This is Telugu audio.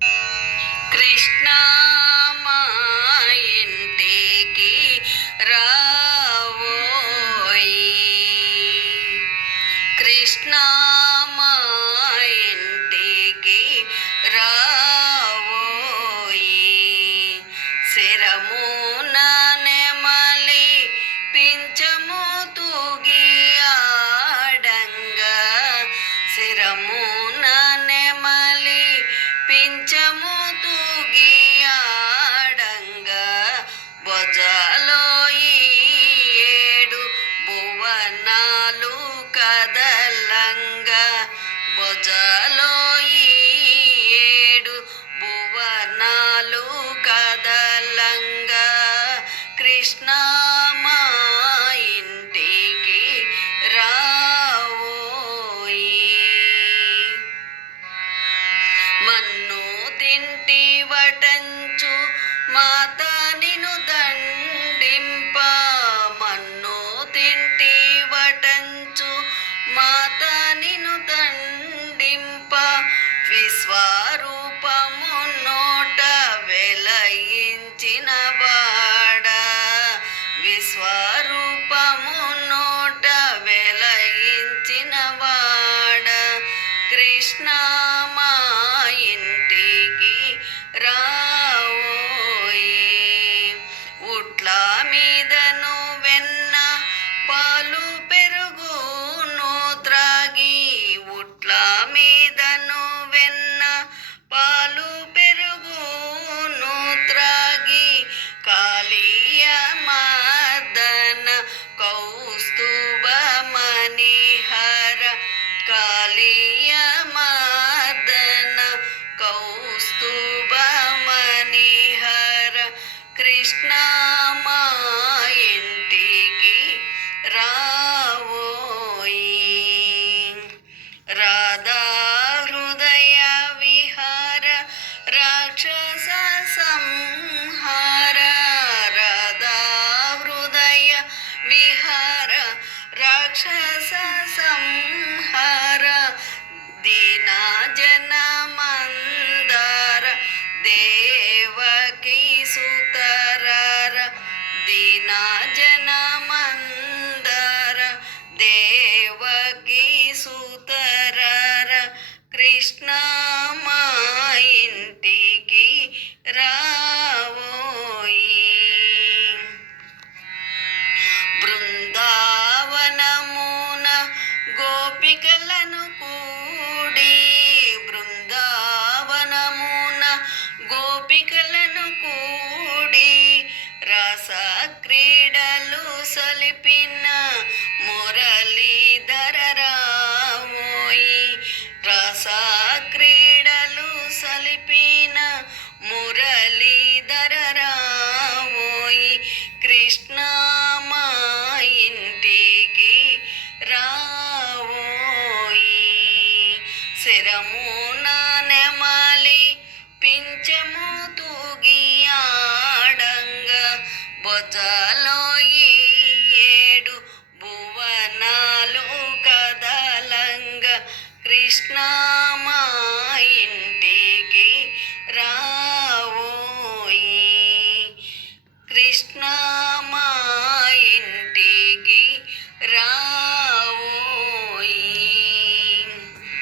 కృష్ణ మా ఇంటికి రావోయి, కృష్ణ మా ఇంటికి రావోయి. శిరమున నెమలి పించము తూగి ఆడంగా, శిరమున నెమలి పించము తూగి ఆడంగా, భుజలో ఈ 7 భువనాలు కదలంగా, భుజలో ఈ 7 భువనాలు కదలంగా, కృష్ణ మా ఇంటికి రావోయి. మన్ను తింటి వటంచు మాత నిను దండింప, మన్ను తింటి వటంచు మాత నిను దండింప, విశ్వరూపము నోట వెలయించిన వాడ, విశ్వరూపము నోట వెలయించిన వాడ, కృష్ణ మా ఇంటికి రావోయి. ఉట్ల మీదను వెన్న పాలు పెరుగును త్రాగి, ఉట్ల మీదను వెన్న పాలు పెరుగును త్రాగి, కాళీయ మదన కౌస్తుభ మణిహర, కాళీయ మదన కౌస్తుభ మణిహర, కృష్ణ మా ఇంటికి రావోయి. రాధా హృదయ విహార రాక్షస సంహార, రాధా హృదయ విహార రాక్షస సంహార, దీన జన మందార దేవకీ సుతరార, దీన జన మందార దేవకీ సుతరార, కృష్ణ మా ఇంటికి రావోయి. బృందావనమున గోపికలను కూడి, బృందావనమున గోపికలను కూడి, రస క్రీడలు సలిపిన మురళీధర రావోయి, రస క్రీడలు సలిపిన మురళీధర రావోయి, కృష్ణ మా ఇంటికి రావోయి. శిరమున నెమలి పించము తూగి ఆడంగా, భుజలో ఈ 7 భువనాలు కదలంగా, కృష్ణ మా